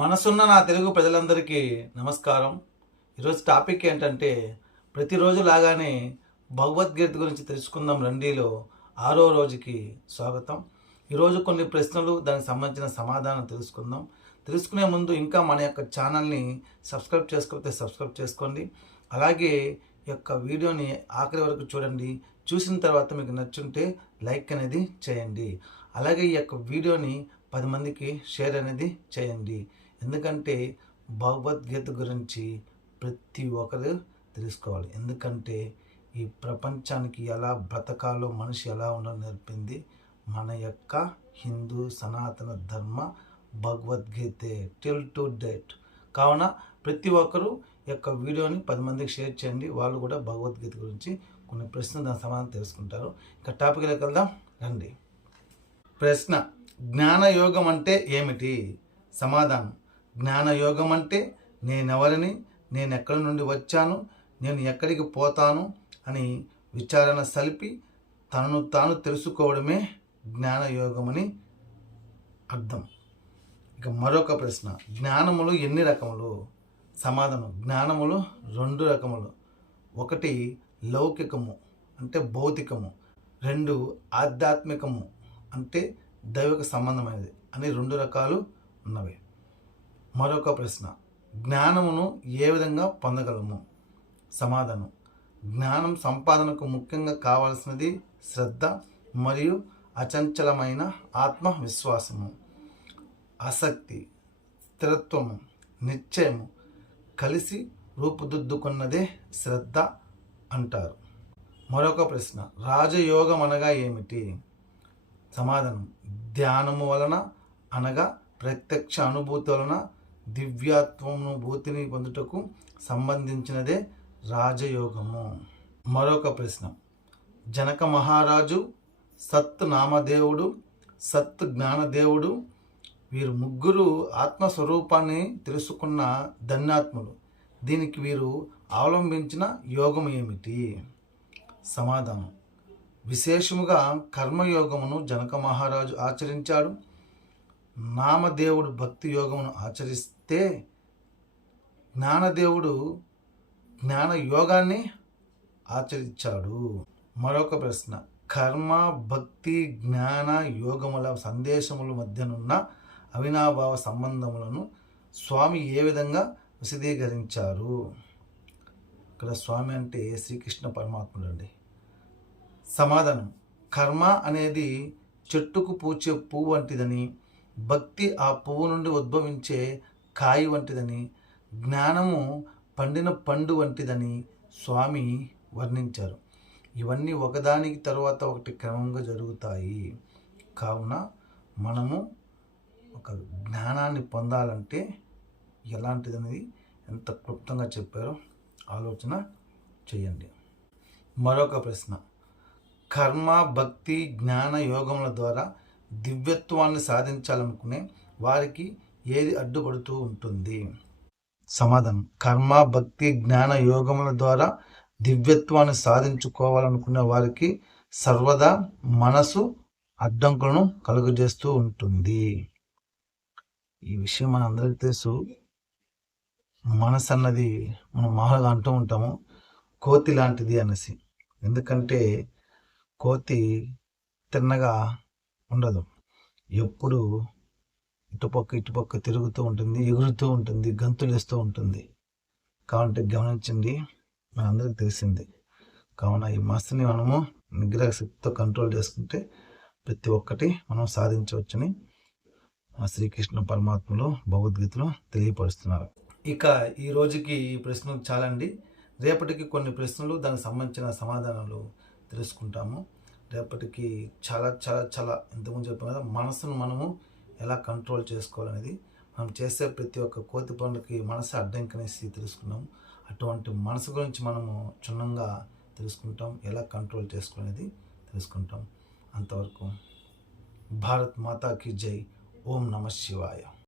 మనసున్న నా తెలుగు ప్రజలందరికీ నమస్కారం. ఈరోజు టాపిక్ ఏంటంటే ప్రతిరోజు లాగానే భగవద్గీత గురించి తెలుసుకుందాం రండిలో ఆరో రోజుకి స్వాగతం. ఈరోజు కొన్ని ప్రశ్నలు దానికి సంబంధించిన సమాధానం తెలుసుకుందాం. తెలుసుకునే ముందు ఇంకా మన యొక్క ఛానల్ని సబ్స్క్రైబ్ చేసుకోకపోతే సబ్స్క్రైబ్ చేసుకోండి. అలాగే ఈ యొక్క వీడియోని ఆఖరి వరకు చూడండి. చూసిన తర్వాత మీకు నచ్చుంటే లైక్ అనేది చేయండి. అలాగే ఈ యొక్క వీడియోని పది మందికి షేర్ అనేది చేయండి. ఎందుకంటే భగవద్గీత గురించి ప్రతి ఒక్కరు తెలుసుకోవాలి. ఎందుకంటే ఈ ప్రపంచానికి ఎలా బ్రతకాలో మనిషి ఎలా ఉండాలో నేర్పింది? మన యొక్క హిందూ సనాతన ధర్మ భగవద్గీతే. టిల్ టు డేట్ కావున ప్రతి ఒక్కరూ యొక్క వీడియోని పది మందికి షేర్ చేయండి. వాళ్ళు కూడా భగవద్గీత గురించి కొన్ని ప్రశ్నలు దాని సమాధానం తెలుసుకుంటారు. ఇంకా టాపిక్లోకి వెళ్దాం. రండి. ప్రశ్న. జ్ఞానయోగం అంటే ఏమిటి? సమాధానం. జ్ఞానయోగం అంటే నేనెవరిని నేను ఎక్కడి నుండి వచ్చాను నేను ఎక్కడికి పోతాను అని విచారణ సలిపి తనను తాను తెలుసుకోవడమే జ్ఞానయోగం అని అర్థం. ఇక మరొక ప్రశ్న. జ్ఞానములు ఎన్ని రకములు? సమాధానం. జ్ఞానములు రెండు రకములు. ఒకటి లౌకికము అంటే భౌతికము. రెండు ఆధ్యాత్మికము అంటే దైవిక సంబంధమైనది అని రెండు రకాలు ఉన్నవి. మరొక ప్రశ్న. జ్ఞానమును ఏ విధంగా పొందగలము? సమాధానం. జ్ఞానం సంపాదనకు ముఖ్యంగా కావాల్సినది శ్రద్ధ మరియు అచంచలమైన ఆత్మవిశ్వాసము. ఆసక్తి స్థిరత్వము నిశ్చయము కలిసి రూపుదిద్దుకున్నదే శ్రద్ధ అంటారు. మరొక ప్రశ్న. రాజయోగం అనగా ఏమిటి? సమాధానం. ధ్యానము వలన అనగా ప్రత్యక్ష అనుభూతి వలన దివ్యాత్మనుభూతిని పొందుటకు సంబంధించినదే రాజయోగము. మరొక ప్రశ్న. జనక మహారాజు సత్ నామదేవుడు సత్ జ్ఞానదేవుడు వీరు ముగ్గురు ఆత్మస్వరూపాన్ని తెలుసుకున్న ధన్యాత్ములు. దీనికి వీరు అవలంబించిన యోగం ఏమిటి? సమాధానం. విశేషముగా కర్మయోగమును జనక మహారాజు ఆచరించాడు. నామదేవుడు భక్తి యోగమును ఆచరిస్తే జ్ఞానదేవుడు జ్ఞాన యోగాన్ని ఆచరించాడు. మరొక ప్రశ్న. కర్మ భక్తి జ్ఞాన యోగముల సందేశముల మధ్యనున్న అవినాభావ సంబంధములను స్వామి ఏ విధంగా విశదీకరించారు? ఇక్కడ స్వామి అంటే శ్రీకృష్ణ పరమాత్ముడు అండి సమాధానం. కర్మ అనేది చెట్టుకు పూచే పువ్వు వంటిదని భక్తి ఆ పువ్వు నుండి ఉద్భవించే కాయి వంటిదని జ్ఞానము పండిన పండు వంటిదని స్వామి వర్ణించారు. ఇవన్నీ ఒకదానికి తర్వాత ఒకటి క్రమంగా జరుగుతాయి. కావున మనము ఒక జ్ఞానాన్ని పొందాలంటే ఎలాంటిదనేది ఎంత క్లుప్తంగా చెప్పారో ఆలోచన చేయండి. మరొక ప్రశ్న. కర్మ భక్తి జ్ఞాన యోగముల ద్వారా దివ్యత్వాన్ని సాధించాలనుకునే వారికి ఏది అడ్డుపడుతూ ఉంటుంది? సమాధానం. కర్మ భక్తి జ్ఞాన యోగముల ద్వారా దివ్యత్వాన్ని సాధించుకోవాలనుకునే వారికి సర్వదా మనసు అడ్డంకులను కలుగజేస్తూ ఉంటుంది. ఈ విషయం మన అందరికీ తెలుసు. మనసు అన్నది మనం మామూలుగా అంటూ ఉంటాము. కోతి లాంటిది అనేసి. ఎందుకంటే కోతి తిన్నగా ఉండదు. ఎప్పుడు ఇటుపక్క ఇటుపక్క తిరుగుతూ ఉంటుంది ఎగురుతూ ఉంటుంది గంతులు వేస్తూ ఉంటుంది. కావాలంటే గమనించండి మన అందరికి తెలిసింది. కావున ఈ మనసుని మనము నిగ్రహ శక్తితో కంట్రోల్ చేసుకుంటే ప్రతి ఒక్కటి మనం సాధించవచ్చని శ్రీకృష్ణ పరమాత్మలో భగవద్గీతలో తెలియపరుస్తున్నారు. ఇక ఈ రోజుకి ఈ ప్రశ్నలు చాలండి. రేపటికి కొన్ని ప్రశ్నలు దానికి సంబంధించిన సమాధానాలు తెలుసుకుంటాము. రేపటికి చాలా చాలా చాలా ఇంతకుముందు చెప్పాం కదా మనసును మనము ఎలా కంట్రోల్ చేసుకోవాలనేది మనం చేసే ప్రతి ఒక్క కోతి పనులకి మనసు అడ్డంకనేసి తెలుసుకున్నాము. అటువంటి మనసు గురించి మనము క్షుణ్ణంగా తెలుసుకుంటాం ఎలా కంట్రోల్ చేసుకోవాలనేది తెలుసుకుంటాం. అంతవరకు భారత్ మాతాకి జై. ఓం నమ శివాయ.